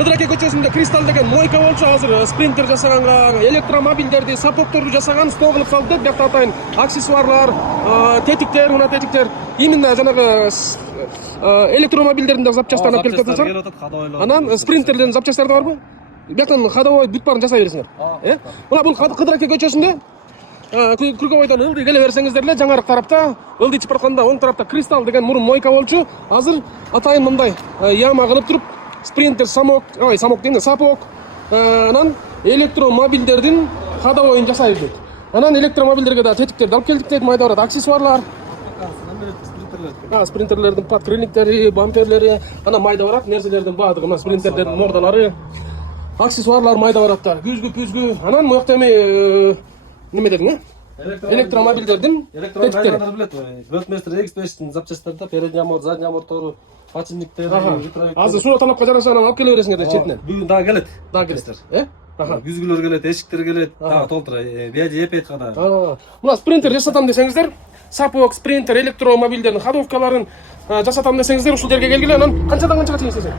Кыдыраке көчөсүндө Кристалл деген мойка болчу, азыр спринтер жасаганга, электромобилдерди, сапокторду жасаган стол кылып салды деп бияқта атайын. Аксессуарлар, тетиктер, мына тетиктер. Именно жанагы электромобилдердин да запчастарын алып келип жатасыздар. Анан спринтерлердин запчасттары барбы? Бияктан ходовой бүт баарын жасай бересиңер. Мына бул Кыдыраке көчөсүндө Круговойдон ылдый келе берсеңиздер эле жаңарык тарапта, ылдый чыгып баратканда оң тарапта Кристалл деген мурун мойка болчу. Азыр атайын мындай яма кылып туруп спринтер самок дейм, сапок, анан электромобилдердин ходовойун жасай берет. Анан электромобилдерге да тетиктерди алып келдик дейт, майда барат аксессуарлар. Спринтерлердин подкрыльниктери, бамперлери, анан майда барат нерселердин баардыгы, мына спринтерлердин мордалары, аксессуарлар майда бараттар. Күзгү, анан муякта эми неме дедиң, электромобилдердин тетиктери. Гроссмейстер X5-тин запчасттарында передний амор, задний амотору, подшипниктер, Азыр сурат алып жараса анан алып келе бересиңер да четинен. Бүгүн дагы келет. Келет. Күзгүлөр келет, эшиктер келет, дагы толтура. Бияжы эпет када. Мына спринтер жасатам десеңиздер, сапок, спринтер, электромобилдердин ходовкаларын жасатам десеңиздер, ушул жерге келгиле. Анан канчадан канчага чейин иштесең?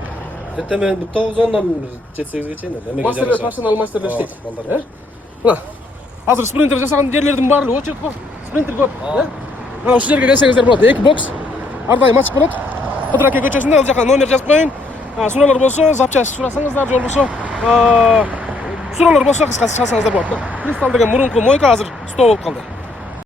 Эртемен 9-10-дан 7-8ге чейин. Мастерлер, профессионал мастерлер иштейт. Мына азыр спринтер жасаган жерлердин баары очерт бар. Спринтер көп, Мына ушул жерге келсеңиздер болот. Эки бокс ар дайым ачык болот. Кыдыраке көчөсүндө ал жака номер жазып коеюн. Суроолор болсо, запчасть сурасаңыздар, же болбосо суроолор болсо кыскасы чалсаңыздар болот. Кристалл деген мурунку мойка азыр стол болуп калды.